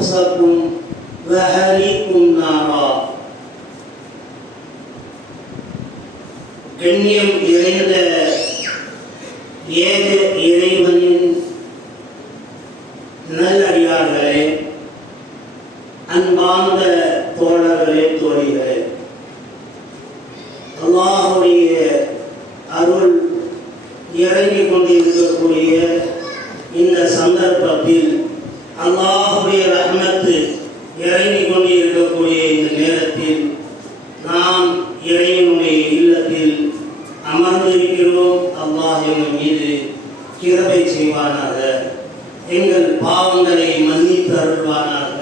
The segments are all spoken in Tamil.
أنفسكم وأهليكم نارا. கண்ணியம் நிறைந்த ஏக இறைவனின் நல்லடியார்களே, அன்பார்ந்த தோழர்களே, தோழிகளே, அல்லாஹ்வுடைய அருள் இறங்கிக் கொண்டிருக்கக்கூடிய இந்த சந்தர்ப்பத்தில், அல்லாஹ்வுடைய ரஹ்மத்து இறங்கிக் கொண்டிருக்கக்கூடிய இந்த நேரத்தில் நாம் இறைவனுடைய இல்லத்தில் அமர்ந்திருக்கிறோம். அல்லாஹ் எங்கள் மீது கிருபை செய்வானாக, எங்கள் பாவங்களை மன்னித்து அருள்வானாக,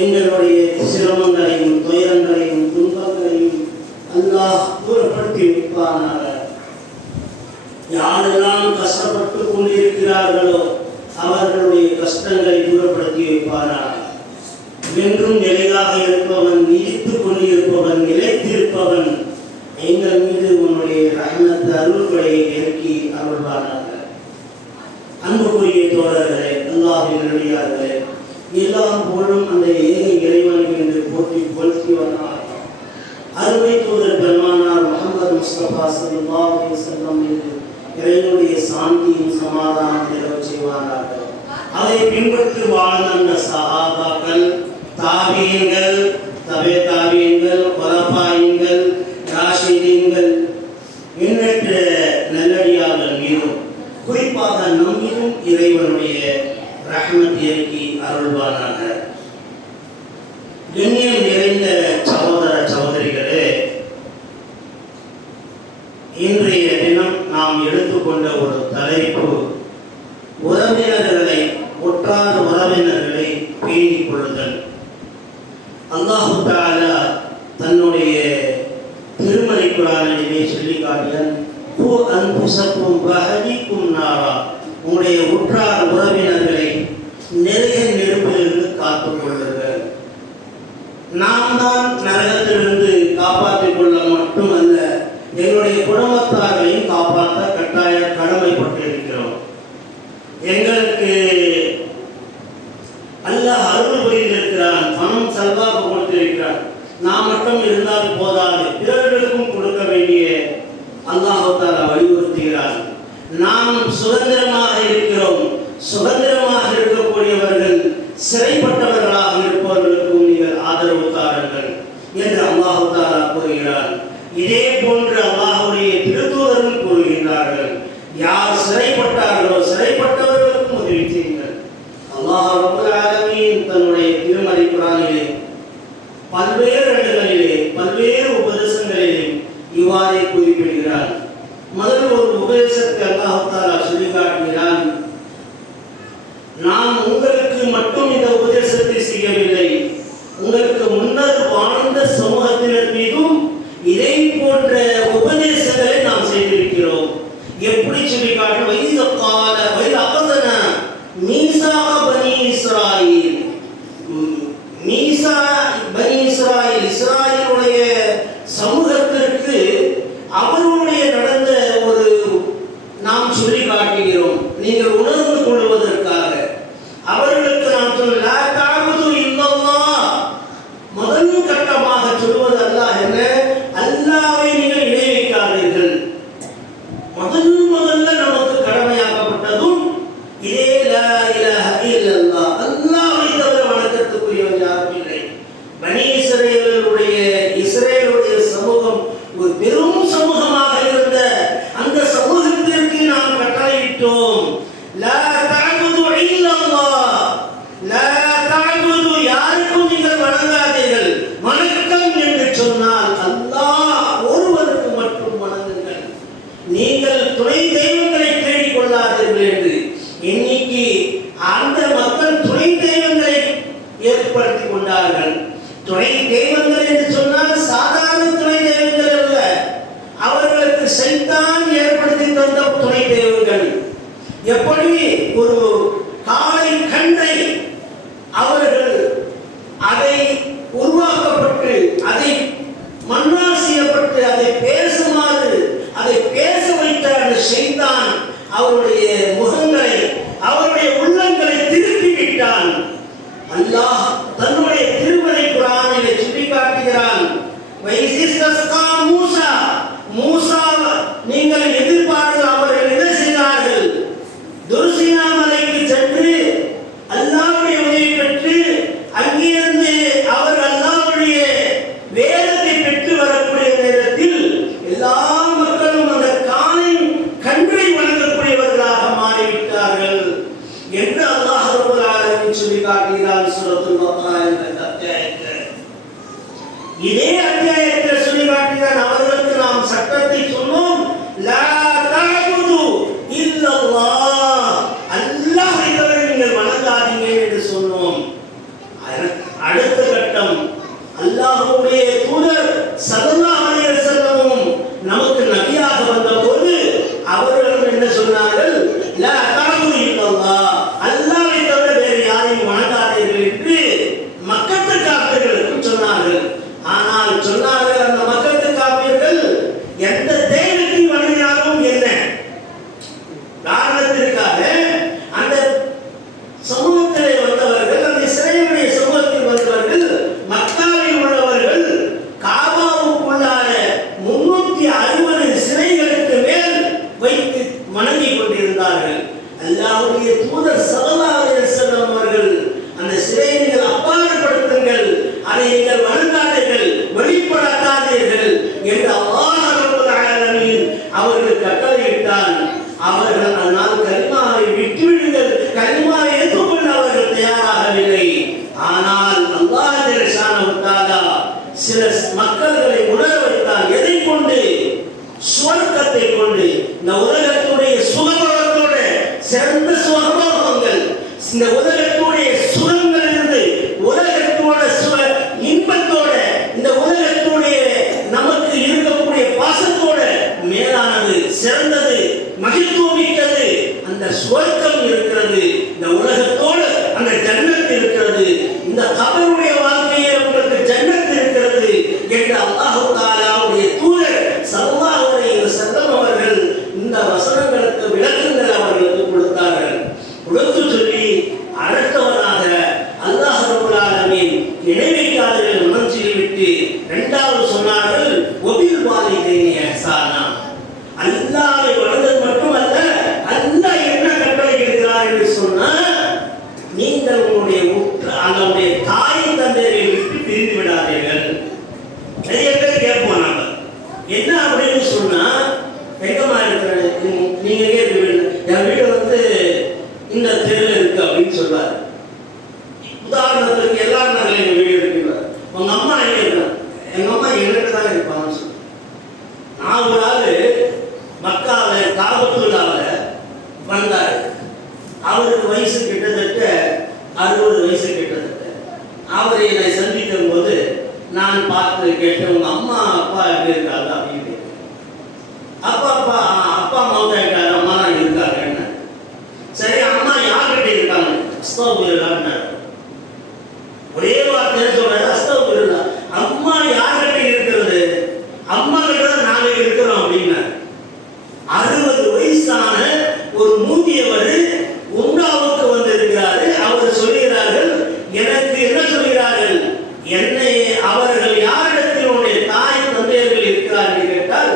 எங்களுடைய சிரமங்களையும் துயரங்களையும் துன்பங்களையும் அல்லாஹ் தூரப்படுத்தி வைப்பானாக. யாரெல்லாம் கஷ்டப்பட்டு கொண்டிருக்கிறார்களோ அவர்களுடைய கஷ்டங்களை தூரப்படுத்தி வைப்பானாக. என்றும் நிலையாக இருப்பவன், நீடித்துக் கொண்டிருப்பவன், நிலைத்திருப்பவன், எங்கள் மீது உன்னுடைய ரஹ்மத் அருள்களை இறக்கி அருள்வானாக. அன்புக்குரிய தோழர்களே, அல்லாஹ்வின் நல்லடியார்களே, எல்லாம் போலும் அந்த ஏக இறைவனுக்கு என்று போற்றி புகழ்த்தியவனாக அருமை தூதர் பெருமானார் முஹம்மது முஸ்தபா ஸல்லல்லாஹு அலைஹி வஸல்லம் மீது இறைவனுடைய சாந்தியும் சமாதானத்தை செய்வானாக. அதை பின்பற்றி வாழ்ந்த அந்த சஹாபாக்கள், தாபீன்கள், தபே தாபீன்கள், குலஃபாயின்கள், ராஷிதீன்கள், எண்ணற்ற நல்லடியார்கள் மீதும் குறிப்பாக நம் மீதும் இறைவனுடைய ரஹ்மத் இறக்கி அருள்வானாக. கண்ணியம் நிறைந்த சகோதர சகோதரிகளே, இன்றைய தினம் நாம் எடுத்துக்கொண்ட ஒரு தலைப்பு உறவினர்களை, ஒற்றாத உறவினர்களை பேணிக் கொள்ளுதல். அல்லாஹ் தஆலா தன்னுடைய திருமறை குர்ஆனிலே சொல்லி காட்டினான், "கு அன்ஃபுஸக்கும் வஅஹ்லீக்கும் நாரா", உங்களுடைய உற்றார் உறவினர்களை நெருங்கிய நெருப்பிலிருந்து காத்துக் கொள்ளுங்கள். நாம் தான் நரகத்திலிருந்து காப்பாற்றிக் கொள்ள மட்டுமல்ல, எங்களுடைய குடும்பத்தார்களையும் காப்பாற்ற கட்டாய கடமைப்பட்டிருக்கிறோம். எங்களுக்கு அல்லாஹ் அருள் புரிந்திருக்கிறான், பணம் செல்வாக்கு கொடுத்திருக்கிறான். நாம் மட்டும் இருந்தால் போதாது, பிறர்களுக்கும் கொடுக்க வேண்டிய அல்லாஹ் தஆலா வலியுறுத்துகிறான். நாம் சுதந்திரமாக இருக்கிறோம். சுதந்திரமாக இருக்கக்கூடியவர்கள் சிறைப்பட்டவர்களாக இருப்பவர்களுக்கும் நீங்கள் ஆதரவு தாருங்கள் என்று அல்லாஹ் தஆலா கூறுகிறார். இதே போன்று அல்லாஹ்வுடைய திருத்தூதரும் கூறுகின்றார்கள், யார் சிறைப்பட்டார்களோ சிறைப்பட்டவர்களுக்கும் உதவி செய்யுங்கள். அல்லாஹ் ரப்பல் ஆலமீன் தன்னுடைய திருமறை குர்ஆனிலே பல்வேறு இடங்களிலே பல்வேறு உபதேசங்களிலே இவ்வாறே குறிப்பிடுகிறார். முதல் ஒரு உபதேசத்தை அல்லாஹ் தஆலா சொல்லி காட்டுகிறான், நான் உங்களுக்கு மட்டும் இந்த உபதேசத்தை செய்யவில்லை, உங்களுக்கு முன்னர் வாழ்ந்த சமூகத்தினர் மீதும் இதை போன்ற உபதேசங்களை நாம் செய்திருக்கிறோம். எப்படி சொல்லி காட்டு, வைத கால வைத அகதன மீசாக பனி இஸ்ராயில், மீசா பனி இஸ்ராயில், இஸ்ராயிலுடைய சமூகத்திற்கு அவர்களுடைய நடந்த ஒரு நாம் சொல்லி காட்டுகிறோம். நீங்கள் உணர்ந்து கொள்வதற்காக அவர்களுக்கு நாம் சொல்ல முதல் கட்டமாக சொல்வது அல்லாஹ் என்ன, அல்லாஹ்வை நீங்கள் இணை வைக்காதீர்கள். முதல்ல நமக்கு கடமையாக்கப்பட்டதும் இதே லா இலாஹ இல்லல்லாஹ், அல்லாஹ்வை தவிர வணக்கத்துக்குரியவன் யாரும் இல்லை. பனி இஸ்ரேலுடைய சமூகம் ஒரு பெரும் சமூகமாக இருந்த அந்த சமூகத்திற்கு நாம் கட்டளையிட்டோம், லா தஅபுது இல்லல்லாஹ், லா தஅபுது, யாருக்கும் நீங்கள் வணங்காதீர்கள். வணக்கம் என்று சொன்னால் அல்லாஹ் ஒருவருக்கு மட்டும் வணங்குங்கள், நீங்கள் துணை தெய்வங்களை தேடிக் கொள்ளாதீர்கள் என்று. இன்னைக்கு அந்த மக்கள் துணை தெய்வங்களை ஏற்படுத்தி கொண்டார்கள். துணை தெய்வங்கள் என்று சொன்னால் சாதாரண துணை தெய்வங்கள் அல்ல, அவர்களுக்கு சைத்தான் ஏற்படுத்தி தந்த துணை தெய்வங்கள். எப்படி ஒரு காளை கன்றை அவர்கள் அதை உருவாக்கப்பட்டு அதை மண்ணால் செய்யப்பட்டு அதை பேசுமாறு அதை பேச வைத்த அந்த சைத்தான் அவருடைய முகங்களை அவருடைய உள்ளங்களை திருப்பி விட்டான். அல்லாஹ் என்று அல்லாஹ் ரப்பல் ஆலமீன் சொல்லி காட்டுகிறார் சூரத்துல் பக்ரா என்ற அத்தியாயத்தில். இதே அத்தியாயத்தில் சொல்லி காட்டுகிறார், அவர்களுக்கு நாம் சட்டத்தை சொன்னோம், லா தஅபுது இல்லல்லாஹ், அல்லாஹ்வை தவிர நீங்கள் வணங்காதீங்க என்று சொன்னோம். அடுத்த கட்டம், அல்லாஹ்வுடைய தூதர் ஸல்லல்லாஹு அலைஹி வஸல்லம் நமக்கு நபியாக வந்தபோது அவர்கள் என்ன சொன்னார்கள், லா தஅபுது இல்லல்லாஹ், அல்லாஹ்வை தவிர வேறு யாரையும் வணங்காதீர்கள் என்று மக்கத்து காபிர்களுக்கு சொன்னார்கள். ஆனால் சொன்னார்கள் அந்த மக்கத்து காபிர்கள் எந்த தெய்வத்தை வணங்கினாலும் என்ன காரணத்திற்காக அந்த சமூகத்திலே வந்தவர்கள், அந்த இஸ்ரேலுடைய சமூகத்தில் வந்தவர்கள், மக்காவில் உள்ளவர்கள் காபாவுக்குள்ளான 360 சிலைகளுக்கு மேல் வைத்து வணங்கிக் கொண்டிருந்தார்கள். அல்லாஹ்வுடைய தூதர் ஸல்லல்லாஹு அலைஹி வஸல்லம் அவர்கள் அந்த சிலையை நீங்கள் அப்பாற்படுத்துங்கள், அதை நீங்கள் வணங்காதீர்கள், வெளிப்படுத்தாதீர்கள் என்று அல்லாஹ் ரப்பல் ஆலமீன் அவர்களுக்கு கட்டளையிட்டான். அவர்கள் அதனால் கலிமாவை விட்டுவிடுங்கள், கலிமாவை ஏற்றுக்கொள்ள அவர்கள் தயாராகவில்லை. ஆனால் அல்லாஹ் ஜல்லஷானஹு தஆலா சில மக்கள்களை உணர வைத்தான். எதை கொண்டு? சுவர்க்கத்தை கொண்டு. இந்த உலகத்துடைய சுகபோகத்தோட சிறந்த சுகபோகங்கள், இந்த உலகத்துடைய சுகங்களிலிருந்து உலகத்தோட சுக இன்பத்தோட, இந்த உலகத்துடைய நமக்கு இருக்கக்கூடிய பாசத்தோட மேலானது, சிறந்தது, மகிழ்ச்சிமிக்கது அந்த சுவர்க்கம் இருக்கிறது. இந்த உலகத்தோடு அந்த ஜன்னத் இருக்கிறது. இந்த கபருடைய வாழ்க்கையே உங்களுக்கு ஜன்னத் இருக்கிறது என்று அல்லாஹ் தஆலாவுடைய தூதர் ஸல்லல்லாஹு அலைஹி வஸல்லம் அவர்கள் இந்த வசனங்களுக்கு விளக்கங்கள் அவர்களுக்கு கொடுத்தார்கள். கொடுத்து சொல்லி அடுத்தவராக அல்லாஹ் ரப்பல் ஆலமீன் இணைவைக்காரர்கள் மனம் செய்துவிட்டு இரண்டாவது சொன்னார்கள், ஒபில் வாலிதைனி இஹ்சானா, அல்லாஹ்வை வணங்குவது மட்டுமல்ல, அல்லாஹ் என்ன கட்டளை இடுகிறார் என்று சொன்னால், நீங்கள் உங்களுடைய தாய் தந்தையை விட்டு பிரிந்து விடாதீர்கள். நிறைய பேர் கேட்போம் நாம என்ன அப்படின்னு சொன்னா, எங்கம்மா இருக்கிறது, நீங்க கேட்க, என் வீடு வந்து இந்த தெருவில் இருக்கு அப்படின்னு சொல்றாரு. உதாரணத்துக்கு எல்லாரும் நாங்கள் எங்க வீடு இருக்கிறார், உங்க அம்மா எங்க இருக்கிறார், எங்க அம்மா எங்கிட்ட தான் இருப்பாங்கன்னு சொல்லி. நான் ஒரு ஆளு மக்காவில் காபத்துல்லாவில் வந்தார். அவருக்கு வயசு கிட்டத்தட்ட 60 வயசு கிட்டத்தட்ட. அவரை என்னை சந்திக்கும் போது நான் பார்த்து கேட்டேன், உங்க அம்மா அப்பா எப்படி இருக்காங்க அப்படின்னு கேட்டேன். அப்பா அம்மா இருக்காரு, அம்மா தான் இருக்காங்க. என்ன சரி, அம்மா யார்கிட்ட இருக்காங்க? அஸ்தக்ஃபிருல்லாஹ்னா ஒரே வார்த்தை சொல்றாரு, அஸ்தக்ஃபிருல்லாஹ். அம்மா யார்கிட்ட இருக்கிறது? அம்மா கிட்ட தான் நாங்க இருக்கிறோம் அப்படின்னா. 60 வயசான ஒரு மூதியவர் உம்ராவுக்கு வந்திருக்கிறாரு. அவர் சொல்கிறார்கள், எனக்கு என்ன சொல்கிறார்கள், என்னை அவர்கள் யாரிடத்தில் உன்னுடைய தாய் தந்தையர்கள் இருக்கிறார்கள் கேட்டால்,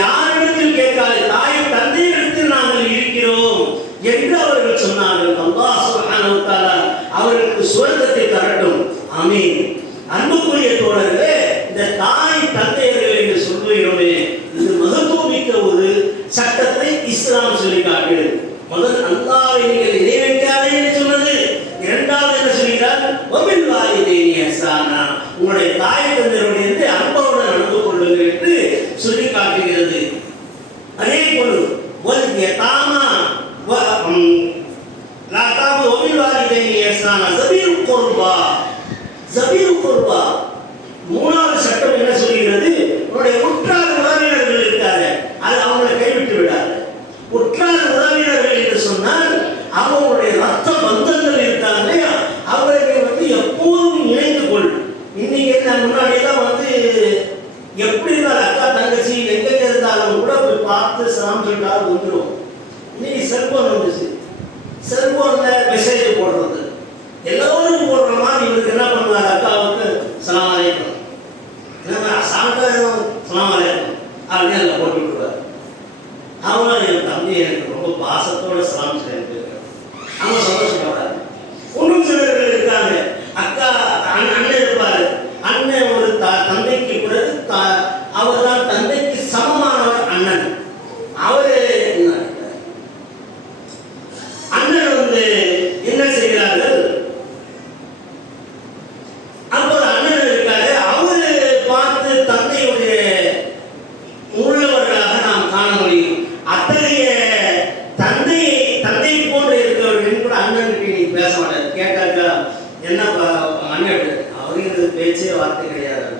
யாரிடத்தில் கேட்காது, தாய் தந்தையிடத்தில் நாங்கள் இருக்கிறோம் என்று அவர்கள் சொன்னார்கள். அல்லாஹ் சுப்ஹானஹு வ தஆலா அவர்களுக்கு சுவர்க்கத்தை தரட்டும். ஆமீன். அன்புக்குரிய தோழர்களே, இந்த தாய் தந்தையர்கள் என்று சொல்லுகிறோமே, இது மகத்துவமிக்க ஒரு சட்டத்தை இஸ்லாம் சொல்லி காட்டுகிறது. முதல் அல்லாஹ்வை நீங்கள் இணை வைக்காதே என்று சொன்னது. இரண்டாவது என்ன சொல்கிறார், வபில் வாலிதைனி இஹ்சானா, உங்களுடைய தாய் தந்தையருடைய அன்போடு நடந்து கொள்ளுங்கள் என்று சொல்லி காட்டுகிறது. அதே போல் வல் யதாமா லா தஅபுது வபில் வாலிதைனி இஹ்சானா ஸபீல் குர்பா. ஸபீல் குர்பா மூணாவது சட்டம் என்ன சொல்கிறது, உங்களுடைய உற்றார் உறவினர்கள் இருக்காரு, அது அவங்களை கைவிட்டு விடாது. உற்றார் உறவினர்கள் என்று சொன்னால் அவங்களுடைய ரத்த பந்தங்கள் இருக்காங்க இல்லையா, அவர்களை வந்து எப்போதும் இணைந்து கொள். இன்னைக்கு என்ன முன்னாடியெல்லாம் வந்து எப்படி இருந்தாலும் அக்கா தங்கச்சி எங்க இருந்தாலும் கூட போய் பார்த்து சலாம் சொல்லிட்டாலும் வந்துடும். இன்னைக்கு செல்போன் வந்துச்சு, செல்போன்ல மெசேஜ் போடுறது, எல்லோரும் போடுற மாதிரி இவருக்கு என்ன பண்ணுவார், அக்காவுக்கு சலாம் அலைக்கும், சாப்பிட்டாலும் சலாம் அலைக்கும் அப்படின்னு அதில் போட்டு விட்டுருவார். அவங்களும் என் தம்பி எனக்கு ரொம்ப பாசத்தோட சலாம் சொல்லிட்டு அவங்க சந்தோஷப்படுறாங்க. இன்னும் சிலர்கள் இருக்காங்க, அக்கா அண்ணன் இருப்பாரு, அண்ணன் ஒரு தந்தைக்கு பிறகு அவர் தான் தந்தைக்கு சமமானவர் அண்ணன். அவரு அண்ணன் வந்து என்ன மன்னடு அவருக்கு பேச்சே வார்த்தை கிடையாது.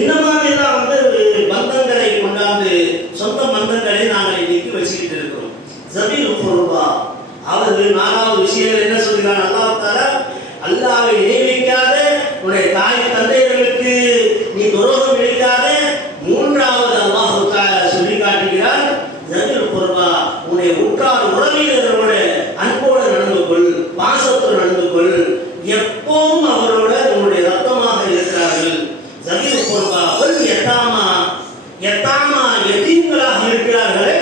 இந்த மாதிரிலாம் வந்து பந்தங்களை கொண்டாந்து சொந்த பந்தங்களை நாங்கள் இன்னைக்கு வச்சுக்கிட்டு இருக்கிறோம். ஜபீல் குர்பா அவர்கள் 4வது விஷயம் என்ன சொல்கிறான்? அல்லாஹ்வை நினைவிக்காத, உன்னுடைய தாய் தந்தையர்களுக்கு நீ துரோகம் இழைக்காத. 3வது அல்லாஹ் தஆலா சொல்லி காட்டுகிறார், ஜபீல் குர்பா உன்னுடைய உற்றார் உறவினர்களோட அன்போடு நடந்து கொள், பாசத்தோடு நடந்து கொள், எப்பவும் அவரோட உன்னுடைய ரத்தமாக இருக்கிறார்கள். ஜபீல் குர்பா யதாமா யதீம்களாக இருக்கிறார்களே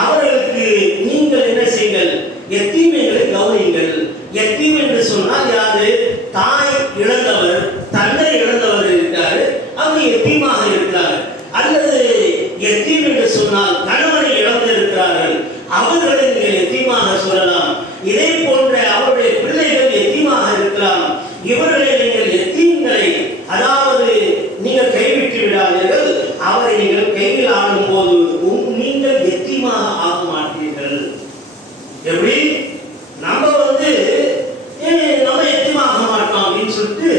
அவர்களுக்கு நீங்கள் என்ன செய்யுங்கள்? யதீம்களை கவனியுங்கள். யதீம் என்று சொன்னால் யாரு? தாய் இழந்தவர், தந்தை இழந்தவர் இருக்காரு, அவங்க யதீமாக இருக்கிறார்கள். அல்லது யதீம் என்று சொன்னால் கணவனை இழந்து இருக்கிறார்கள், அவர்களை நீங்கள் யதீமாக சொல்லலாம். இதே போன்ற அவருடைய பிள்ளைகள் யதீமாக இருக்கலாம். இவர்களை நீங்கள் யதீம்களை, அதாவது நீங்கள் கைவிட்டு விடாதீர்கள். அவரை நீங்கள் கையில் ஆடும் போது நீங்கள் யதீமாக ஆக மாட்டீர்கள். எப்படி நம்ம வந்து நம்ம யதீமாக மாட்டோம் அப்படின்னு சொல்லிட்டு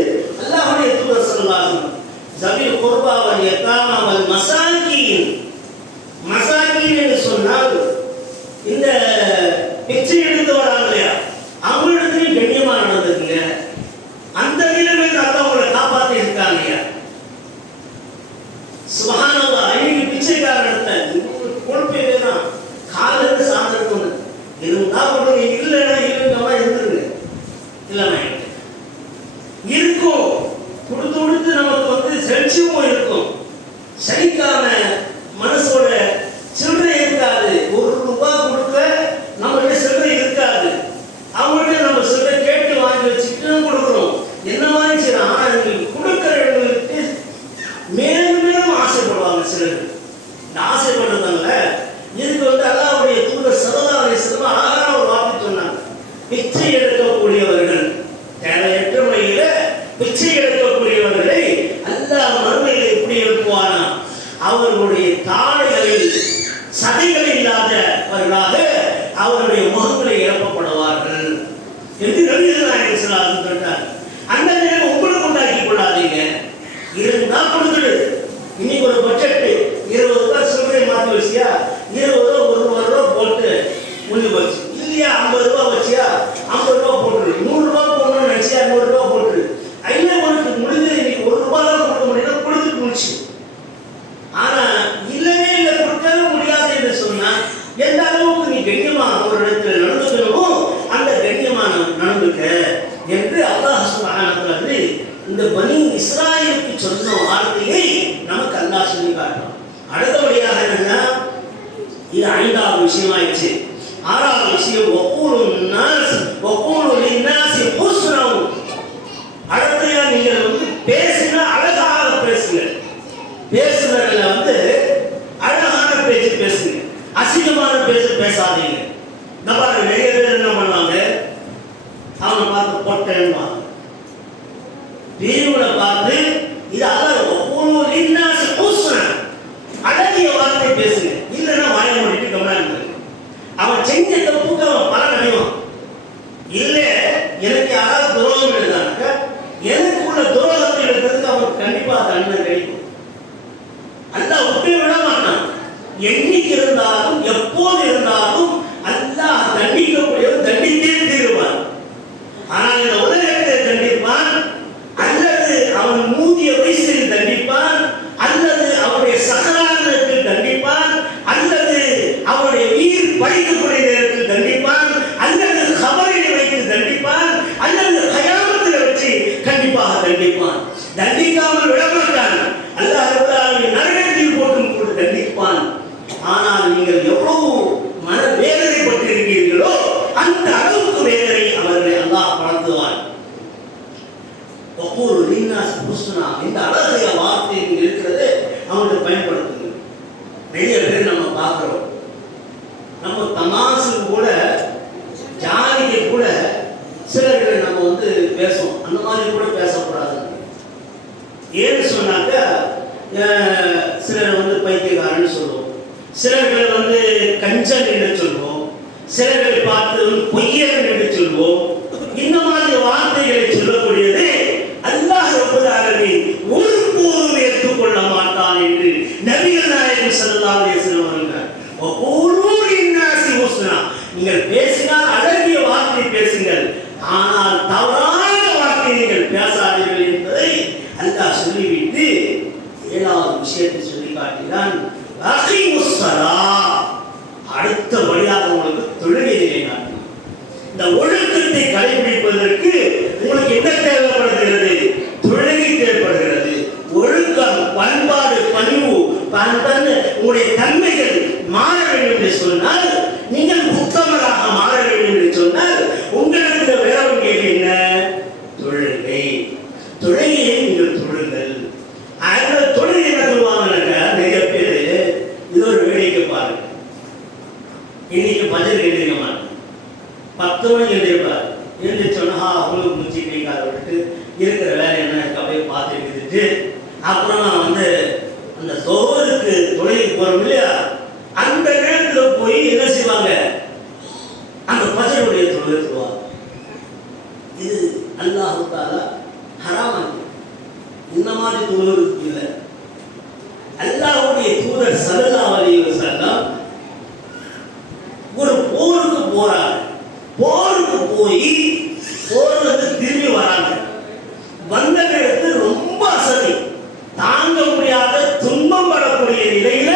அல்லாஹ்வுடைய தூதர் ஸல்லல்லாஹு அலைஹி வஸல்லம் ஜபீல் குர்பா வல் யதாமா வல் மசாகீன். மசாகீன் என்று சொன்னால் இந்த பிச்சை எடுத்து வராங்க இல்லையா, அவங்களிடத்திலும் கண்ணியமா நடந்துக்குங்க. அந்த நிலைமையில் அவங்களை காப்பாற்றி இருக்காங்க இல்லையா. சுப்ஹானல்லாஹ், இன்னைக்கு பிச்சைக்காரன் பொறுப்பே தான் காலிலிருந்து சார்ந்திருக்கும். இருந்தா கொடுங்க, இல்லைன்னா இல்லைன்னா இருந்துருங்க. இல்லைன்னா இருக்கும், கொடுத்து கொடுத்து நமக்கு வந்து செழிச்சும் இருக்கும். சலிக்காம மனசோட சில்லறை இருக்காது. ₹1 கொடுக்க நம்மகிட்ட சில்லறை இருக்காது. அவங்கள்ட்ட நம்ம சில்லறை கேட்டு வாங்கி வச்சுட்டு கொடுக்குறோம். என்ன மாதிரி செய்யலாம்? ஆனால் நீங்கள் கொடுக்கிறவங்களுக்கு மேலும் மேலும் ஆசைப்படுவாங்க சிலர். இந்த ஆசைப்படுறதால இதுக்கு வந்து அல்லாஹ்வுடைய தூதர் ஸல்லல்லாஹு அலைஹி வஸல்லம் அழகான ஒரு வார்த்தை சொன்னாங்க. பிச்சை எடுக்கக்கூடியவர்கள், தேவையற்ற முறையில பிச்சை எடுக்கக்கூடியவர்களை அல்லாஹ் மறுமையில் எப்படி எழுப்புவானா? அவர்களுடைய தாடைகளில் சதைகள் இல்லாதவர்களாக அவருடைய முகங்களை இழப்பப்படுவார்கள் என்று நபிகள் நாயகம் ஸல்லல்லாஹு அலைஹி வஸல்லம் சொன்னார். அந்த நேரம் உங்களுக்கு உண்டாக்கி கொள்ளாதீங்க, இருந்தா கொடுத்துடு. இன்னைக்கு ஒரு பட்ஜெட் ₹20 சில்லறை மாற்றி வச்சியா, ₹20 போட்டு முடிஞ்சு போச்சு. இல்லையா ₹50 வச்சியா, ₹50 போட்டுரு. ₹100 போடணும்னு நினைச்சியா, ₹100 போட்டுரு. ஐயா உனக்கு முடிஞ்சது இன்னைக்கு ₹1 தான் கொடுக்க முடியும், கொடுத்துட்டு முடிச்சு. ஆனா இல்லவே இல்லை, கொடுக்கவே முடியாது என்று சொன்னா எந்த அளவுக்கு நீ கண்ணியமா ஒரு இடத்துல நடந்துக்கணுமோ அந்த கண்ணியமான நடந்துக்க என்று அல்லாஹ் சுப்ஹானஹு வ தஆலா இந்த பனி இஸ்ராயலுக்கு சொன்ன வார்த்தையை நமக்கு அல்லாஹ் சொல்லி காட்டுறான். அடுத்தபடியாக என்னன்னா, இது 5வது விஷயமாயிடுச்சு. 6வது விஷயம் அடுத்தையா நீங்கள் வந்து பேசினா அழகாக பேசுங்க. பேசுறதுல வந்து அழகான பேச்சு பேசுங்க, அசிங்கமான பேச்சு பேசாதீங்க. நம்ம நிறைய பேர் என்ன பண்ணுவாங்க, அவனை பார்த்து பொட்டேன்னுவாங்க, தேவனை பார்த்து இது அழகிய வார்த்தை பேசுங்க. இல்லைன்னா வாய மூடிட்டு கம்மியா அவன் செஞ்ச தப்புக்கு அவன் பலன் அடைவான். இல்லை எனக்கு யாராவது துரோகம் எழுதாங்க, எனக்கு உள்ள துரோகத்தை எடுக்கிறதுக்கு அவனுக்கு கண்டிப்பா தண்டனை கிடைக்கும். அல்லாஹ் விட்டு விட மாட்டான். என்னைக்கு இருந்தாலும் எப்போது இருந்தாலும் அல்லாஹ் தண்டிக்கக்கூடியவன் தண்டித்தே தீருவான். ஆனால் இந்த உலகத்தை தண்டிப்பான், அல்லது அவன் மூதிய வயசில் தண்டிப்பான், அல்லது அவருடைய சகரானத்தில் தண்டிப்பான், அல்லது அவருடைய உயிர் பழிக்கக்கூடிய நேரத்தில் தண்டிப்பான், அல்லது கபரில் வைத்து தண்டிப்பான், அல்லது கயாமத்தில் வச்சு கண்டிப்பாக தண்டிப்பான். தண்டிக்காமல் விடமாட்டான். அல்லாஹ் நரகத்தில் போட்டும் கூட தண்டிப்பான். ஆனால் நீங்கள் எவ்வளவு மன வேதனைப்பட்டிருக்கிறீர்களோ அந்த அளவுக்கு வேதனை அவர்களை அல்லாஹ் வளர்த்துவான். இந்த அழகிய வார்த்தை இருக்கிறது அவங்களுக்கு பயன்படுத்துங்க. நிறைய பேர் நம்ம பார்க்கிறோம், நம்ம தமாசு கூட ஜாலிக்கு கூட சிலர்களை நம்ம வந்து பேசுவோம். அந்த மாதிரி கூட பேசக்கூடாது. ஏன்னு சொன்னாக்க சிலர் வந்து பைத்தியக்காரன்னு சொல்லுவோம், சிலர்களை வந்து கஞ்சன் என்று சொல்வோம், சிலர்களை பார்த்து பொய்யன் என்று சொல்வோம். இந்த மாதிரி வார்த்தைகளை பேசினால் அழகிய வார்த்தை பேசுங்கள், ஆனால் தவறான வார்த்தை நீங்கள் பேசாதீர்கள் என்பதை அல்லாஹ் சொல்லிவிட்டு 7வது விஷயத்தை சொல்லி காட்டினான். அடுத்தபடியாக உங்களுக்கு தொழுகை நிலைநாட்டினான். இந்த ஒழுக்கத்தை கடைபிடிப்பதற்கு உங்களுக்கு என்ன தேவைப்படுகிறது? தொழுகை தேவைப்படுகிறது. ஒழுக்கம், பண்பாடு, பணிவு, உங்களுடைய தன்மைகள் மாற வேண்டும் என்று சொன்னால், நீங்கள் உத்தமராக மாற வேண்டும் என்று சொன்னால், உங்களுக்கு வேற ஒரு கேள்வி என்ன? தொழுகை. தொழுகையை நீங்கள் தொழுங்கள். அந்த தொழுகை என்ன சொல்லுவாங்க? நிறைய பேர் இது ஒரு வேடிக்கை பாருங்க. இன்னைக்கு பஜர் எழுதிக்க மாட்டேன், 10 மணி எழுதிருப்பார். எழுந்திரிச்சோன்னா அவங்களுக்கு முடிச்சு கை காலை விட்டு இருக்கிற வேலை என்ன அப்படியே பார்த்து எழுதிட்டு, அப்புறம் நான் அந்த சோருக்கு தொழிலுக்கு போறோம் இல்லையா, அந்த நேரத்தில் போய் என்ன செய்வாங்க? அந்த பஜருடைய தொழில் சொல்லுவாங்க. இது அல்லாஹ் தஆலா ஹராம். இந்த மாதிரி தொழில் இல்லை. அல்லாஹ்வுடைய தூதர் ஸல்லல்லாஹு அலைஹி வஸல்லம் ஒரு போருக்கு போறாங்க. போருக்கு போய் போர்ல திரும்பி வராங்க. வந்த நேரத்தில் ரொம்ப அசதி, தாங்க முடியாத துன்பம் படக்கூடிய நிலையில,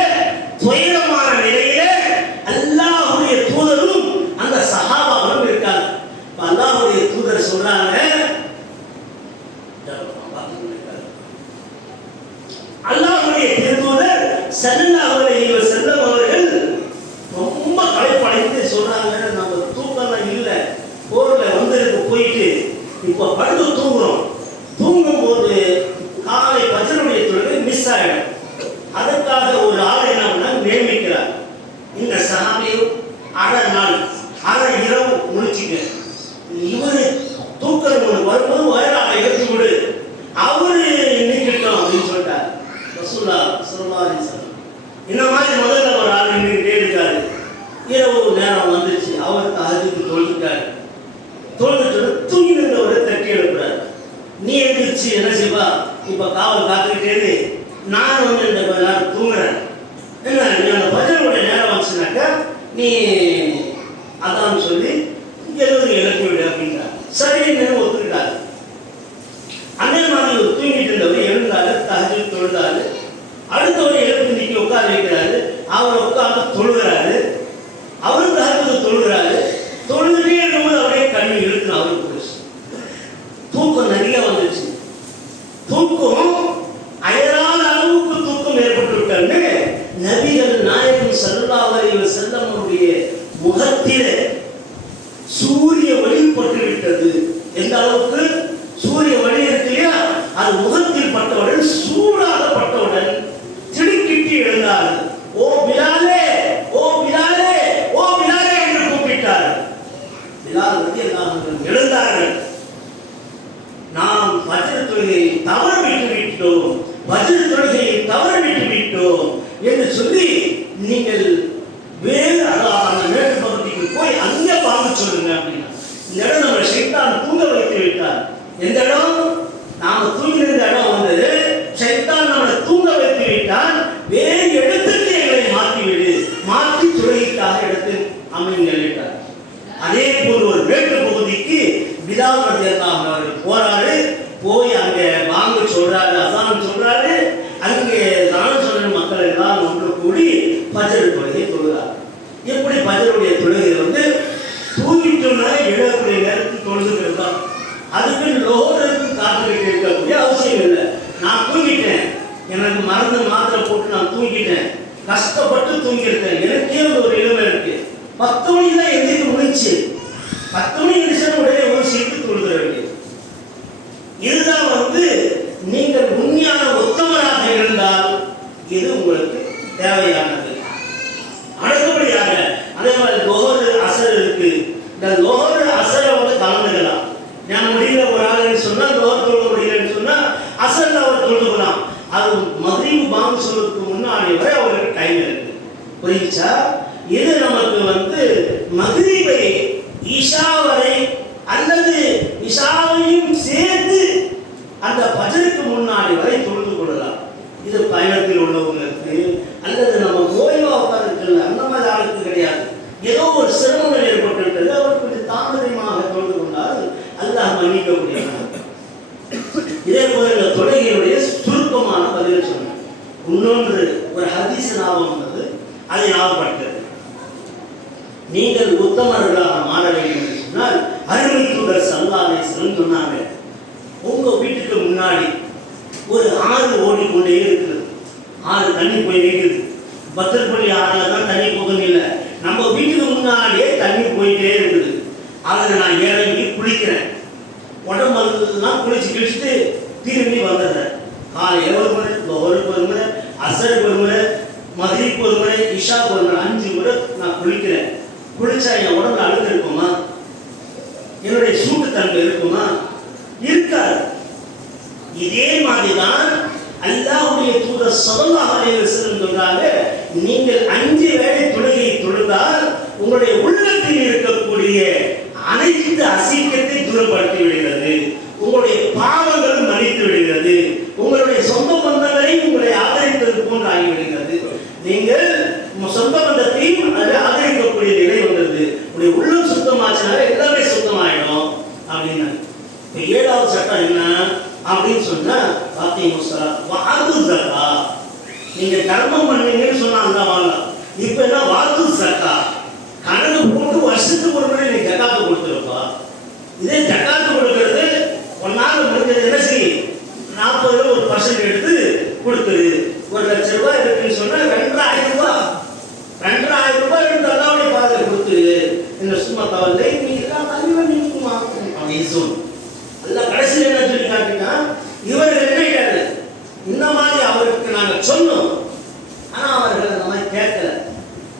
துயரமான நிலையில அல்லாஹ்வுடைய தூதரும் அந்த சஹாபாக்களும் இருக்காங்க. அல்லாஹ்வுடைய தூதர் சொல்றாங்க, அல்லாஹ்வுடைய தூதர் ஸல்லல்லாஹு அலைஹி வஸல்லம் அவர்கள் ரொம்ப களைப்படைந்து சொல்றாங்க, நம்ம தூக்கம் இல்லை, போர்ல போயிட்டு இப்போ படுத்து தூங்குறோம். தூங்கும் போது காலை பஜருடைய தொழுகை மிஸ் ஆயிடும். அதற்காக ஒரு ஆளை என்ன நியமிக்கிறார். இந்த சஹாபியும் அரை நாள் அரை இரவு முடிச்சுக்க, இவரு தூக்கம் வரும்போது வயலாளை எடுத்து விடு, அவரு நிற்கட்டும் அப்படின்னு சொல்லிட்டார் ரசூலுல்லாஹ் ஸல்லல்லாஹு அலைஹி வஸல்லம். இந்த மாதிரி முதல்ல ஒரு ஆள் நின்றுட்டே இருக்காரு. இரவு நேரம் வந்துச்சு, அவர் தஹஜ்ஜுத் தொழுதுட்டாரு. தொழுதுட்டு தூங்கி நின்றவரை தட்டி எழுப்புறாரு. நீ எழுந்திரிச்சு என்ன செய்வா? இப்ப காவல் காத்துக்கிட்டே நான் இந்த கொஞ்ச நேரம் தூங்குறேன், என்ன நீ அந்த பஜருடைய நேரம் வந்துச்சுனாக்கா நீ அதான் சொல்லி எழுப்பி விடு அப்படின்றார். சரின்னு ஒத்துக்கிட்டாரு. அதே மாதிரி தூங்கிட்டு இருந்தவர் எழுந்தாரு, தஹஜ்ஜுத் தொழுதாரு. அடுத்தவர் எழுப்பி நிக்க உட்கார வைக்கிறாரு, அவர் உட்கார்ந்து தொழுகிறாரு. அவரும் தஹஜ்ஜுத் தொழுகிறாரு. தொழுதுட்டே இருக்கும்போது அப்படியே கண்ணு இழுத்து அவருக்கு போச்சு. தூக்கம் நிறைய வந்துச்சு. தூக்கம் அயராத அளவுக்கு தூக்கம் ஏற்பட்டு விட்டாங்க. நபிகள் நாயகம் ஸல்லல்லாஹு அலைஹி வஸல்லம் அவருடைய முகத்திலே சூரிய ஒளி பட்டு விட்டது. எந்த அளவுக்கு சூரிய ஒளி இருக்கு இல்லையா, அது முகத்தில் பட்டவுடன் சூடாக பட்டவுடன் திடுக்கிட்டு எழுந்தார். ஓ பிலாலே, ஓ பிலாலே, ஓ பிலாலே என்று கூப்பிட்டார். பிலால் எழுந்தார்கள். நாம் பஜர் தொழுகையை தவற விட்டு விட்டோம், பஜர் தொழுகையை தவற விட்டு விட்டோம் என்று சொல்லி நீங்கள் வேறு அந்த மேற்கு பகுதிக்கு போய் அங்கே பார்க்க சொல்லுங்க அப்படின்னா, இந்த இடம் நம்ம ஷைத்தான் தூங்க வைத்து விட்டார். எந்த இடம்? நாம தூங்கி இருந்த இடம் ஷைத்தான் நம்மளை தூங்க வைத்து விட்டால் வேறு இடத்துக்கு எங்களை மாற்றிவிடு, மாற்றி தொழுகைக்காக இடத்தில் அமைங்கள் விட்டார். அதே போல் ஒரு மேற்கு பகுதிக்கு பிலால் ரலியல்லாஹு அவர்கள் போறாரு. போய் அங்கே வாங்க சொல்றாரு, அசான் சொல்றாரு. அங்கே நான் சொல்ற மக்கள் எல்லாம் ஒன்று கூடி பஜர் தொழுகை தொழுகிறார். எப்படி பஜருடைய தொழுகை தூங்கிட்டோம்னா எழக்கூடிய நேரத்துக்கு தொழுதுகிறது தான். அதுக்கு லோகருக்கு காத்துக்கிட்டு இருக்கக்கூடிய அவசியம் இல்லை. நான் தூங்கிட்டேன், எனக்கு மருந்து மாத்திரை போட்டு நான் தூங்கிட்டேன், கஷ்டப்பட்டு தூங்கியிருக்கேன், எனக்கே ஒரு இளமை இருக்கு. 10 மணிக்கு தான் எந்திரிக்க முடிஞ்சு, 10 மணி நிமிஷம் உடனே ஒரு சீட்டு தொழுகிற வேண்டியது. இதுதான் நீங்கள் உண்மையான உத்தமராக இருந்தால் இது உங்களுக்கு தேவையானது. அடுத்தபடியாக அதே மாதிரி லோஹர் அசர் இருக்கு. இந்த லோஹர் அசரை கலந்துக்கலாம். நான் முடியல ஒரு ஆள் சொன்னா லோஹர் தொழுக முடியலன்னு சொன்னா அசர்ல அவர் தொழுகலாம். அது மக்ரிப் பாங்க் சொல்றதுக்கு முன்னாடி வரை அவருக்கு டைம் இருக்கு. புரியுச்சா? இது நமக்கு மக்ரிபை இஷா வரை அல்லது இஷாவையும் சேர்த்து அந்த பஜருக்கு முன்னாடி வரை தொழுது கொள்ளலாம். இது பயணத்தில் உள்ளவங்களுக்கு அல்லது நம்ம ஓய்வா உட்கார்ந்து அந்த மாதிரி ஆளுக்கு கிடையாது. ஏதோ ஒரு சிரமங்கள் ஏற்பட்டு இன்னொன்று ஒரு ஹதீஸ் ஞாபகம் வந்தது, அதை ஞாபகப்படுத்துகிறது. நீங்கள் உத்தமர்களாக மாற வேண்டும் என்று சொன்னால் அருமை தூதர் ஸல்லல்லாஹு அலைஹி வஸல்லம் சொன்னாங்க, உங்க வீட்டுக்கு முன்னாடி ஒரு ஆறு ஓடிக்கொண்டே இருக்குது. ஆறு தண்ணி போய் நிற்குது. பத்திரப்பள்ளி ஆறுல தான் தண்ணி போகணும் இல்லை, நம்ம வீட்டுக்கு முன்னாடியே தண்ணி போயிட்டே இருக்குது. அதில் நான் இறங்கி குளிக்கிறேன். உடம்பெல்லாம் குளிச்சு கிழிச்சிட்டு திரும்பி வந்துடுறேன். காலையில் ஒரு முறை, லோஹருக்கு ஒரு முறை, அசருக்கு ஒரு முறை, மக்ரிபுக்கு ஒரு முறை, இஷாவுக்கு ஒரு முறை, 5 முறை நான் குளிக்கிறேன். குளிச்சா என் உடம்புல அழுக்கு இருக்குமா? என்னுடைய சூட்டுத்தன்மை இருக்குமா? இருக்காது. இதே மாதிரிதான் அல்லாஹ்வுடைய தூதர் ஸல்லல்லாஹு அலைஹி வஸல்லம் சொல்றாங்க, நீங்கள் 5 வேளை தொழுகையை தொழுதால் உங்களுடைய உள்ளத்தில் இருக்கக்கூடிய அனைத்து அசிங்கத்தை தூரப்படுத்தி விடுகிறது, உங்களுடைய பாவங்கள் மன்னித்து விடுகிறது, உங்களுடைய சொந்த பந்தங்களை உங்களை ஆதரித்தது போன்று ஆகிவிடுகிறது. நீங்கள் சொந்த பந்தத்தையும் ஆதரிக்கக்கூடிய நிலை வந்தது. உங்களுடைய உள்ளம் சுத்தமாச்சுனால எல்லாமே சுத்தமாயிடும் அப்படின்னு. இப்போ 7வது சட்டம் என்ன அப்படின்னு சொன்னா, நீங்க தர்மம் பண்ணீங்கன்னு சொன்னா அந்த வாங்கலாம். இப்ப என்ன வாத்து சக்கா கணக்கு போட்டு வருஷத்துக்கு ஒரு முறை நீ ஜக்காத்து கொடுத்துருப்பா. இதே ஜக்காத்து கொடுக்கறது ஒன்னால முடிஞ்சது என்ன செய்யும், 40 ஒரு % எடுத்து கொடுக்குது. 1 லட்சம் ரூபாய் இருக்குன்னு சொன்னா 2000 ரூபாய், 2000 ரூபாய் எடுத்து அல்லாவுடைய பாதையில கொடுத்துரு. இந்த சும்மா தவறு நீ எல்லாம் தள்ளி பண்ணிக்குமா அப்படின்னு சொல்லு. அல்ல கடைசியில் என்ன சொல்லி காட்டினா, இவர்கள் என்ன இந்த மாதிரி அவருக்கு நாங்கள் சொன்னோம், ஆனா அவர்கள் அந்த மாதிரி கேட்கல.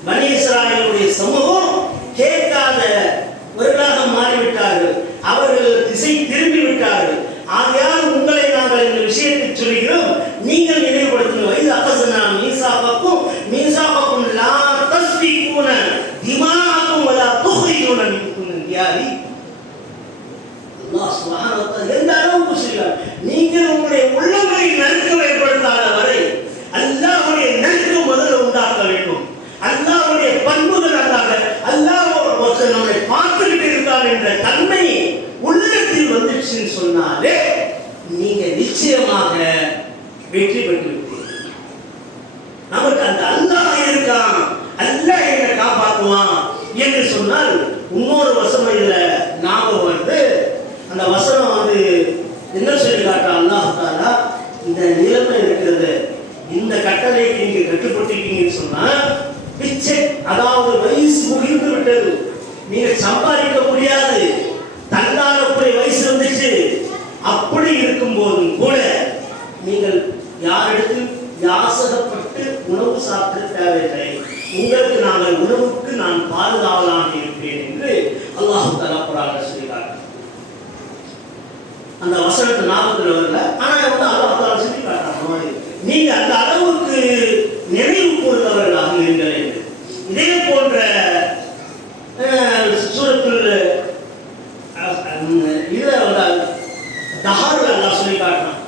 பனி இஸ்ராயேலுடைய சமூகம் கேட்காதவர்களாக மாறிவிட்டார்கள். அவர்கள் திசை திரும்பி விட்டார்கள். ஆகையால் உங்களை நாங்கள் இந்த விஷயத்தை சொல்கிறோம், நீங்கள் நினைவுபடுத்துங்க. வயது அகசனா மீசாபக்கும் மீசாபக்கும் லா தஸ்பிகூன திமாஅக்கும் வலா துஹ்ரிஜூன மின்கும் தியாரி. அல்லாஹ் சுப்ஹானஹு வ தஆலா எந்த அளவுக்கு சொல்றார், நீங்கள் உங்களுடைய உள்ளங்களை நெருக்கம் ஏற்படுத்தாத வரை அல்லாஹ்வுடைய நெருக்கம் முதல்ல உண்டாக்க வேண்டும். அல்லாஹ்வுடைய பண்புகள் அல்லாஹ் நம்மை பார்த்துக்கிட்டு இருக்கார் என்ற தன்மை உள்ளத்தில் வந்துச்சுன்னு சொன்னாலே நீங்க நிச்சயமாக வெற்றி பெற்று விட்டீர்கள். நமக்கு அந்த அல்லாஹ் இருக்கான், அல்லாஹ் என்னை காப்பாற்றுவான் என்று சொன்னால் இன்னொரு வசனம் இதுல ஞாபகம் வந்து, அந்த வசனம் வந்து என்ன சொல்லி காட்டா, அல்லாஹ் தஆலா இந்த நிலைமை இருக்கிறது, இந்த கட்டளைக்கு நீங்க கட்டுப்பட்டீங்கன்னு சொன்னா பிச்சை, அதாவது வயசு முகிழ்ந்து விட்டது, நீங்க சம்பாதிக்க முடியாது, தன்னாலக்கூடிய வயசு வந்துச்சு. அப்படி இருக்கும் போதும் கூட நீங்கள் யாரிடத்தில் யாசகப்பட்டு உணவு சாப்பிட தேவையில்லை, உங்களுக்கு நாங்கள் உணவுக்கு நான் பாதுகாவலாக இருப்பேன் என்று அல்லாஹ் தஆலா குர்ஆன்ல சொல்கிறார். அந்த வசனத்தை ஞாபகத்தில் வரல, ஆனா வந்து அல்லாஹ் தஆலா சொல்லி காட்டுறாங்க, நீங்க அந்த அளவுக்கு நினைவு கூர்ந்தவர்களாக இருங்கள் என்று. இதே போன்ற சூரத்துல் இதுல வந்து தஹாருல அல்லாஹ் சொல்லி காட்டுறான்,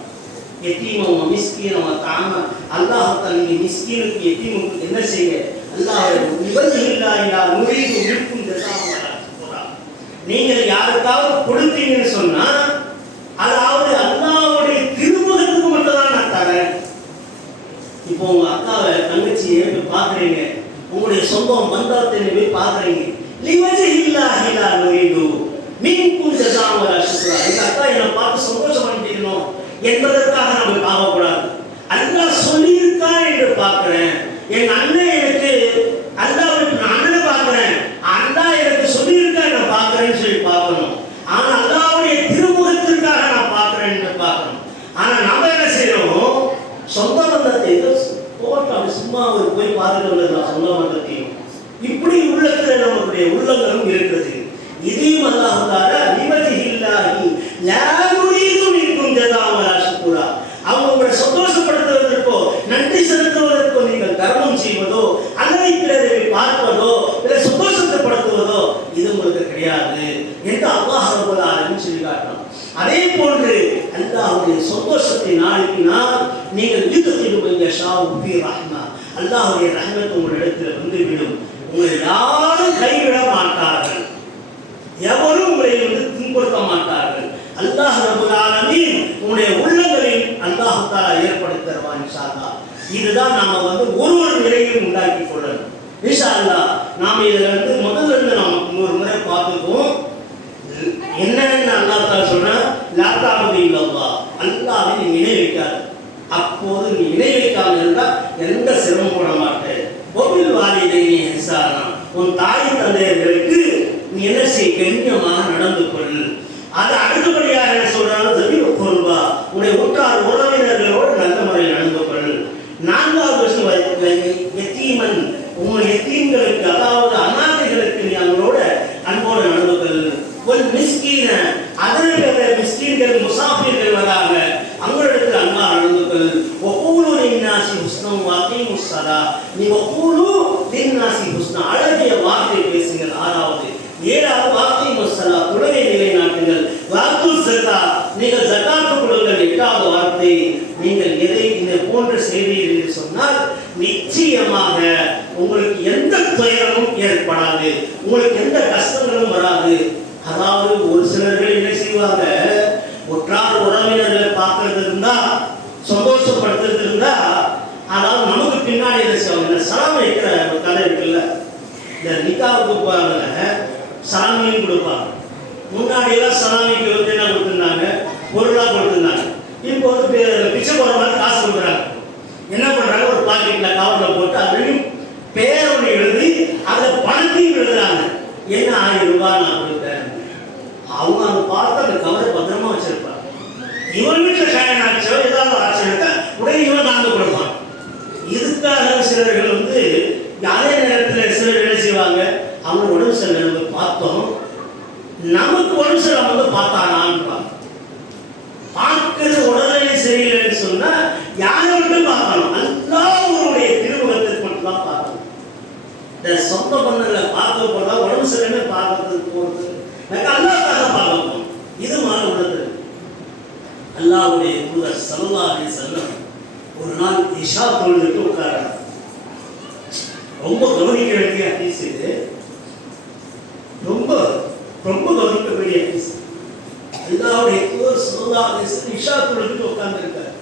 யதீமம் மிஸ்கீனம் தாம. அல்லாஹ் தஆலா நீங்க மிஸ்கீனுக்கு யதீமுக்கு என்ன செய்ய, அல்லாஹ் இவல்லில்லாஹிலா நுரீது மின்கும் ஜஸாஅ. நீங்கள் யாருக்காவது கொடுத்தீங்கன்னு சொன்னா, அதாவது அல்லாஹ்வுடைய திருமுகத்துக்கு மட்டும் தான் நான் தரேன். இப்போ உங்க அக்காவை தங்கச்சியை போய் பாக்குறீங்க, உங்களுடைய சொந்தம் பந்தத்தை போய் பாக்குறீங்க, லிவஜில்லாஹி லா நுரீது மின்கும் ஜஸாஅ வலா ஷுக்ரா. இந்த அக்கா என்னை பார்த்து சந்தோஷம் பண்ணிக்கணும் என்பதற்காக நம்ம பார்க்கக்கூடாது. அல்லாஹ் சொல்லியிருக்கா என்று பார்க்கிறேன், என் அண்ணன் எனக்கு அல்லாஹ்வுக்கு நான் அண்ணனை பார்க்கிறேன், அல்லாஹ் எனக்கு சொல்லியிருக்கா நான் பார்க்கிறேன்னு சொல்லி பார்க்கணும். ஆனா அல்லாஹ்வுடைய திருமுகத்திற்காக நான் பார்க்கிறேன் என்று பார்க்கணும். ஆனா நம்ம என்ன செய்யறோம், சொந்த பந்தத்தை போட்டோம் சும்மா ஒரு போய் பார்த்துட்டு வரலாம், சொந்த பந்தத்தையும் இப்படி உள்ளத்துல நம்மளுடைய உள்ளங்களும் இருக்கிறது. இதையும் அல்லாஹ் தஆலா லிவஜில்லாஹி லா நுரீது மின்கும் ஜஸாஅ வலா ஷுக்ரா. அவங்களை சந்தோஷப்படுத்துவதற்கோ நன்றி செலுத்துவதற்கோ நீங்கள் தர்மம் செய்வதோ அல்லது பிறரை பார்ப்பதோ இல்லை சந்தோஷப்படுத்துவதோ இது உங்களுக்கு கிடையாது என்று அல்லாஹ் ரப்பல் ஆலமீன் சொல்லி காட்டுறான். அதே போன்று அல்லாஹ்வுடைய சந்தோஷத்தை நாடினால் நீங்கள் அல்லாஹ்வுடைய ரஹ்மத் உங்களிடத்தில் வந்துவிடும். உங்களை யாரும் கைவிட மாட்டார்கள், எவரும் உங்களை வந்து துன்புறுத்த மாட்டார்கள். அல்லாஹ் ரப்பல் ஆலமீன் உங்களுடைய உள்ளங்களில் அல்லாஹ் தஆலா ஏற்படுத்தி தருவான் இன்ஷா அல்லாஹ். இதுதான் நாம ஒரு நிலையும் உண்டாக்கி கொள்ளணும். இன்ஷா அல்லாஹ் நாம இதுல முதல்ல இருந்து நாம் ஒரு முறை பார்த்துக்குவோம். என்னன்னு அல்லாஹ் தஆலா சொன்னா, லா தஅபுது இல்லல்லாஹ், அல்லாஹ்வை நீ இணை வைக்காத. அப்போது நீ இணை வைக்காம இருந்தா எந்த சிரமம் போட மாட்டே. வபில் வாலிதைனி இஹ்சானா, உன் தாய் தந்தையர்களுக்கு நீ என்ன செய், கண்ணியமாக நடந்து கொள். அது அடுத்தபடியாக என்ன சொல்றாங்க, தபீல் குர்பா, உன்னுடைய உற்றார் உறவினர்களோடு நல்ல முறையில் நடந்து கொள். நான்காவது விஷயம் யத்தீமன், உங்கள் யத்தீம்களுக்கு அதாவது அநாதைகளுக்கு நீ அவங்களோட அன்போடு நடந்து கொள். ஒரு மிஸ்கீன, அதற்கு மிஸ்கீன்கள் முசாஃபிர்கள் வராங்க, அவங்களிடத்தில் அன்பா நடந்து கொள். வகூலு லின்னாசி ஹுஸ்னம் வஅகீமுஸ் ஸலா, நீ வகூலு லின்னாசி ஹுஸ்னா, அழகிய வார்த்தை பேசுங்கள். ஆறாவது. ஏழாவது வஅகீமுஸ் ஸலா, தொழுகை நிலைநாட்டுங்கள். வஅத்துஸ் ஸகாத், நீங்கள் ஜகாத் கொடுங்கள். எட்டாவது வார்த்தை, நீங்கள் எதை இந்த போன்ற செய்வீர்கள் என்று சொன்னால் நிச்சயமாக உங்களுக்கு எந்த துயரமும் ஏற்படாது, உங்களுக்கு எந்த கஷ்டங்களும் வராது. அதாவது ஒரு சிலர்கள் என்ன செய்வாங்க, உற்றார் உறவினர்களை பார்க்கறது இருந்தா, சந்தோஷப்படுத்துறது இருந்தா, அதாவது நமக்கு பின்னாடி என்ன செய்வாங்க, சலாம் வைக்கிற ஒரு கதை இருக்குல்ல, இந்த நிக்காவுக்கு போறாங்க சலாமியும் கொடுப்பாங்க. முன்னாடி எல்லாம் சலாமிக்கு என்ன கொடுத்துருந்தாங்க, பொருளா கொடுத்துருந்தாங்க. இப்போ பிச்சை போற மாதிரி காசு கொடுக்குறாங்க. என்ன பண்றாங்க, ஒரு பாக்கெட்ல கவர்ல போட்டு அதுலயும் பேரோட எழுதி அதுல பணத்தையும் எழுதுறாங்க. என்ன 1000 ரூபாய் நான் கொடுத்தேன். அவங்க அதை பார்த்து அந்த கவரை பத்திரமா வச்சிருப்பாங்க. இவன் வீட்டுல கல்யாணம் ஆச்சோ ஏதாவது ஆச்சுனாக்கா உடனே இவன் தாங்க கொடுப்பான். இதுக்காக சிலர்கள் அதே நேரத்தில் சிலர் என்ன செய்வாங்க, அவங்க உடம்பு சரியில்லை நம்ம பார்த்தோம், நமக்கு உடம்பு சரியில்லை பார்த்தானான்னு பார்க்கிறது உடல்நிலை சரியில்லைன்னு சொன்னா யாரை மட்டும் பார்க்கணும், அல்லாஹ்வுடைய திருமுகத்திற்கு மட்டும் தான் பார்க்கணும். இந்த சொந்த பந்தங்களை பார்க்க போறதா உடம்பு சரியில்லை பார்க்கறதுக்கு போறது அல்லாஹ்க்காக பார்க்கணும். இது மாதிரி உள்ளது. அல்லாஹ்வுடைய தூதர் ஸல்லல்லாஹு அலைஹி வஸல்லம் ஒரு நாள் இஷா தொழுதுட்டு உட்கார்றாங்க. ரொம்ப கவனிக்க வேண்டிய ஹதீஸ் இது, ரொம்ப ரொம்ப கவனிக்க வேண்டிய ஹதீஸ். அல்லாஹ்வுடைய தூதர் ஸல்லல்லாஹு அலைஹி வஸல்லம் இஷா தொழுதுட்டு உட்கார்ந்திருக்காரு.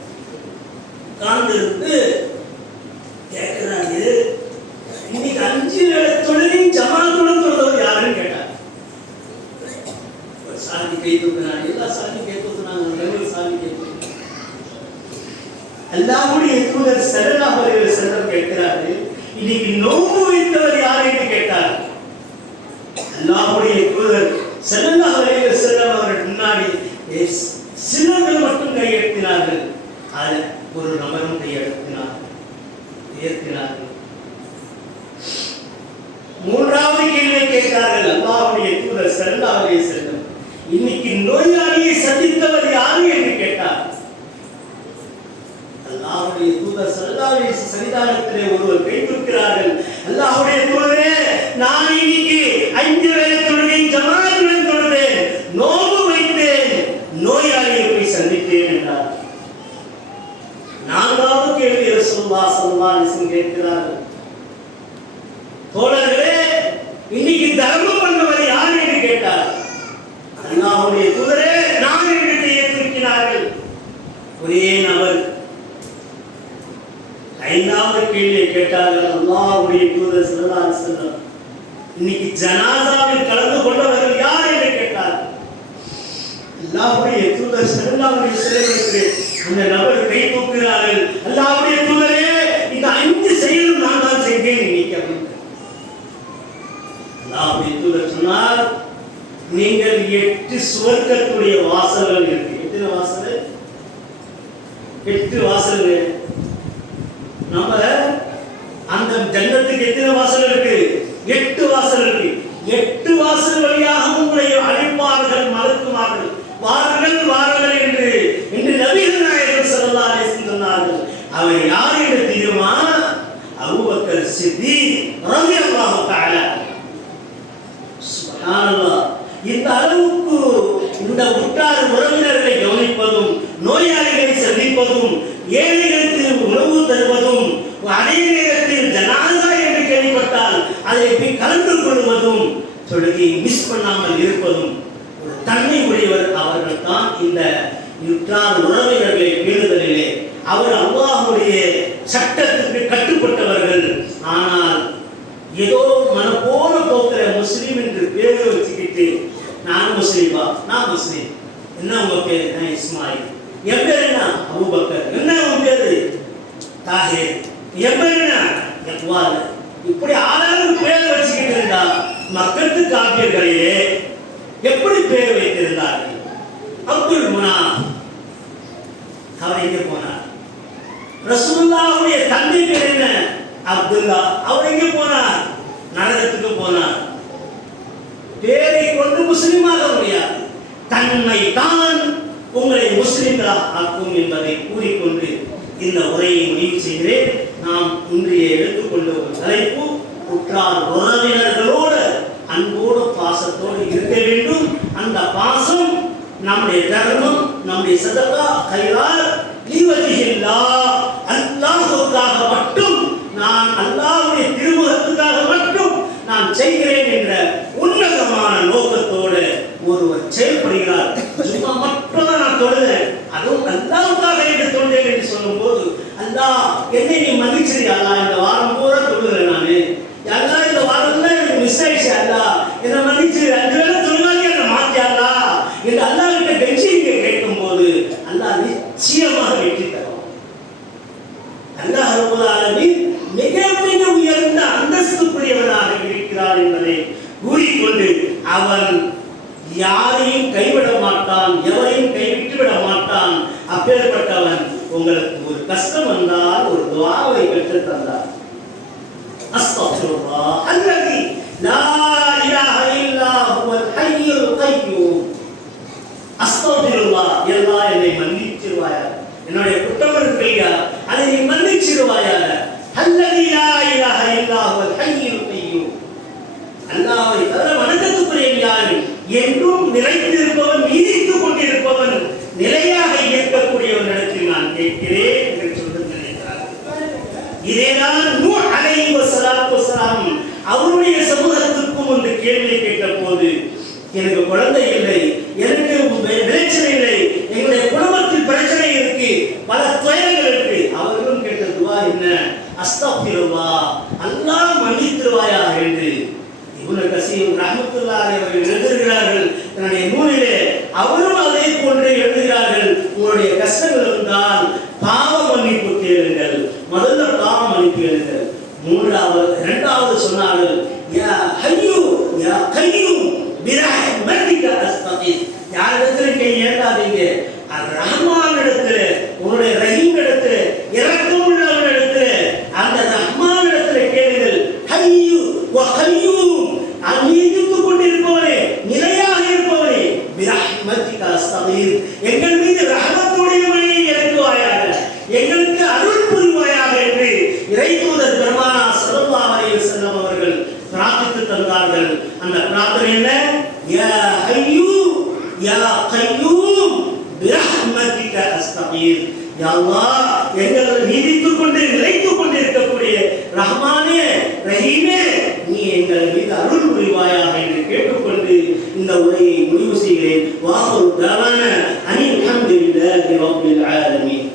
உட்கார்ந்திருந்து கேட்கிறாரு, இன்னைக்கு 5 வேளை தொழுகையும் ஜமாத்துடன் தொழுதவர் யாருன்னு கேட்டார். சாதி கை தூக்குனாங்க, எல்லா சாதி கை தூக்குனாங்க, சாதி கை தூக்குனாங்க. அல்லாஹ்வுடைய தூதர் ஸல்லல்லாஹு அலைஹி வஸல்லம் கேட்கிறாரு, இன்னைக்கு நோன்பு வைத்தவர் யார் என்று கேட்டார். அல்லாஹ்வுடைய தூதர் ஸல்லல்லாஹு அலைஹி வஸல்லம் அவர்கள் முன்னாடி சிலர்கள் மட்டும் கையெழுத்தினார்கள். அது ஒரு நபரும் கையெழுத்தினார்கள். மூன்றாவது கேள்வியை கேட்டார்கள். அல்லாஹ்வுடைய தூதர் ஸல்லல்லாஹு அலைஹி வஸல்லம், இன்னைக்கு நோயாளியை சந்தித்தவர் யாரு என்று கேட்டார். அல்லாஹ்வுடைய தூதர் ஸல்லல்லாஹு அலைஹி வஸல்லம் சரிதானத்திலே ஒருவர் கை தூக்கிறார்கள். அல்லாஹ்வுடைய தூதரே, நான் இன்னைக்கு 5 வேளை தொழுகை ஜமாத்துடன் தொழுதேன், நோன்பு வைத்தேன், நோயாளியை போய் சந்தித்தேன் என்றார். நான்காவது கேள்வி ரசூலுல்லாஹி ஸல்லல்லாஹு அலைஹி வஸல்லம் கேட்கிறார்கள், தோழர்களே, இன்னைக்கு தர்மம் பண்ணவர் யார் என்று கேட்டார். அல்லாஹ்வுடைய தூதரே, நான் என்று கையை தூக்கினார்கள். ஒரே நபர். ஐந்தாவது கேள்வியை கேட்டார்கள். அல்லாஹ்வுடைய தூதர் ஸல்லல்லாஹு அலைஹி வஸல்லம், இன்னைக்கு ஜனாசாவில் கலந்து கொண்டவர்கள் யார் என்று கேட்டார். அல்லாஹ்வுடைய தூதர் ஸல்லல்லாஹு அலைஹி வஸல்லம் அந்த நபர் கை தூக்குகிறார்கள். அல்லாஹ்வுடைய தூதரே, இந்த 5 செயலும் நான் தான் செய்தேன் இன்னைக்கு அப்படின்னு. அல்லாஹ்வுடைய தூதர் சொன்னார், நீங்கள் 8 சுவர்க்கத்துடைய வாசல்கள் இருக்கு. எத்தனை வாசல்? 8 வாசல்கள். நம்ம அந்த ஜன்னத்துக்கு எத்தனை வாசல் இருக்கு? 8 வாசல் இருக்கு. 8 வாசல் வழியாக உங்களை அழைப்பார்கள், மலக்குமார்கள், வாருங்கள் வாருங்கள் என்று நபிகள் நாயகம் ஸல்லல்லாஹு அலைஹி வஸல்லம் சொன்னார்கள். அவர் யார் என்று தெரியுமா? அபூபக்கர் சித்தீக் ரலியல்லாஹு தஆலா. சுப்ஹானல்லாஹ். இந்த அளவுக்கு இந்த உற்றார் உறவினர்களை கவனிப்பதும், நோயாளிகளை சந்திப்பதும், ஏழைகளுக்கு உணவு தருவதும், அதே நேரத்தில் ஜனாசா என்று கேள்விப்பட்டால் அதை போய் கலந்து கொள்வதும், தொழுகையை மிஸ் பண்ணாமல் இருப்பதும் ஒரு தன்மை உடையவர் அவர்கள் தான் இந்த உற்றார் உறவினர்களை பேணுதலிலே அவர் அல்லாஹ்வுடைய சட்டத்துக்கு கட்டுப்பட்டவர்கள். ஆனால் ஏதோ மனப்போல போக்கிற முஸ்லீம் என்று பேரை வச்சுக்கிட்டு நான் முஸ்லீமா, நான் முஸ்லீம், என்ன உங்க பேரு? நான் இஸ்மாயில். என் பேர் என்ன? அபூபக்கர். என்ன உன் பேரு? தாஹிர். என் பேர் என்ன? இக்பால். இப்படி ஆளாளுக்கு பேர் வச்சுக்கிட்டு இருந்தா மக்களுக்கு காப்பியர்களிலே எப்படி பேர் வைத்திருந்தார்கள்? அப்துல் முனாஃப் அவர் எங்கே போனார்? ரசூலுல்லாஹ்வுடைய தந்தை பேர் என்ன? அப்துல்லா. அவர் எங்கே போனார்? நரகத்துக்கு போனார். பேரை கொண்டு முஸ்லிமாக முடியாது. தன்னை தான் உங்களை முஸ்லிம்களா ஆக்கும் என்பதை கூறிக்கொண்டு இந்த உரையை முடிவு செய்கிறேன். நாம் இன்றைய எடுத்துக்கொண்ட ஒரு தலைப்பு, உற்றார் உறவினர்களோடு அன்போடு பாசத்தோடு இருக்க வேண்டும். அந்த பாசம் நம்முடைய தர்மம், நம்முடைய சதகா, கைராத் லிவஜிஹில்லாஹ், அல்லாஹ்வுக்காக மட்டும், நான் அல்லாஹ்வுடைய திருமுகத்துக்காக மட்டும் நான் செய்கிறேன் என்ற உன்னதமான நோக்கத்தோடு ஒருவர் செயல்படுகிறார். சும்மா மட்டும் தான் நான் தொழுகிறேன், அதுவும் அல்லாஹ்வுக்காக என்று தொழுகிறேன் என்று சொல்லும்போது, அல்லாஹ் என்னை நீ மன்னிச்சிரு அல்லாஹ், இந்த வாரம் பூரா தொழுகிறேன் நானு, அல்லாஹ் இந்த வாரம் தான் எனக்கு மிஸ் ஆயிடுச்சு, அல்லாஹ் என்னை மன்னிச்சிரு, 5 வேளை தொழுவாங்க என்னை மாத்தியாங்களா என்று அல்லாஹ் கிட்ட கெஞ்சி கேட்கும் போது அல்லாஹ் நிச்சயமாக வெற்றி தரும். அல்லாஹ் ரப்பல் ஆலமீன் மிக மிக உயர்ந்த அந்தஸ்துக்குரியவனாக இருக்கிறார் என்பதை கூறிக்கொண்டு அவன் யாரையும் கைவிட மாட்டான், எவரையும் கைவிட்டு விட மாட்டான். அப்பேற்பட்டவன் உங்களுக்கு ஒரு கஷ்டம் வந்தால் ஒரு துஆவை கற்றுத் தந்தார். அஸ்தக்ஃபிருல்லாஹ் அல்லதி லா இலாஹ இல்லா ஹுவல் ஹய்யுல் கய்யூம். அஸ்தக்ஃபிருல்லாஹ், அல்லாஹ் என்னை மன்னிச்சிருவாயா, என்னுடைய குற்றம் இருக்கையா அதை நீ மன்னிச்சிருவாயா. அல்லதி லா இலாஹ இல்லா ஹுவல் ஹய்யுல் கய்யூம், அல்லாஹ்வை தவிர வணக்கத்துக்குரியவன் யாரு? என்றும் நிலைத்திருப்பவன், நீடித்துக் கொண்டிருப்பவன், நிலையாக இருக்கக்கூடியவனிடத்தில் நான் கேட்கிறேன் என்று சொல்லி நினைக்கிறார். இதேதான் நூஹ் அலைஹி வஸலாத்து வஸலாம் அவருடைய சமூகத்திற்கும் ஒரு கேள்வி கேட்ட போது, எனக்கு குழந்தை இல்லை, எனக்கு விளைச்சல் இல்லை, எங்களுடைய குடும்பத்தில் பிரச்சனை இருக்கு, பல துயரங்கள் இருக்கு. அவர்களும் கேட்ட துவா என்ன? அஸ்தக்ஃபிருல்லாஹ், அல்லாஹ் மன்னித்திருவாயா என்று இப்னு கஸீர் ரஹ்மத்துல்லாஹி அலைஹி அவர்கள் எழுதுகிறார்கள் தன்னுடைய நூலிலே. அவரும் அதே போன்று எழுதுகிறார்கள், உங்களுடைய கஷ்டங்கள் இருந்தால் பாவ மன்னிப்பு கேளுங்கள், முதல்ல பாவ மன்னிப்பு கேளுங்கள். இரண்டாவது சொன்னார்கள், யா ஹய்யூ யா கய்யூம் பிரஹ்மதிக அஸ்தகீஸ், யாரிடத்தில் கை ஏந்தாதீங்க, ரஹ்மான் இடத்துல, உங்களுடைய ரஹீம் இடத்துல, இரக்கம் உள்ளவன் இடத்துல, அந்த ரஹ்மான் இடத்துல கேளுங்கள். ஹய்யூ வ கய்யூம், நீடித்துக் கொண்டிருப்பவனே, நிலையாக இருப்பவனே, பிரஹ்மதிக அஸ்தகீஸ், எங்கள் மீது ரஹ்மத்துடைய மழையை இறக்குவாயாக, எங்களுக்கு அருள் புரிவாயாக என்று இறைத்தூதர் பெருமானா ஸல்லல்லாஹு அலைஹி வஸல்லம் அவர்கள் பிரார்த்தித்து தந்தார்கள். அந்த பிரார்த்தனை என்ன? யா ஹய்யூ யா கய்யூம் பிரஹ்மதிக அஸ்தகீஸ், யா அல்லாஹ் எங்களை நீடித்துக் கொண்டு நிலைத்துக் கொண்டு இருக்கக்கூடிய ரஹ்மானே, ரஹீமே, நீ எங்கள் மீது அருள் புரிவாயாக என்று கேட்டுக்கொண்டு இந்த உரையை முடிவு செய்கிறேன். வாஹுரு தவானா அனில் ஹம்துலில்லாஹி ரப்பில் ஆலமீன்.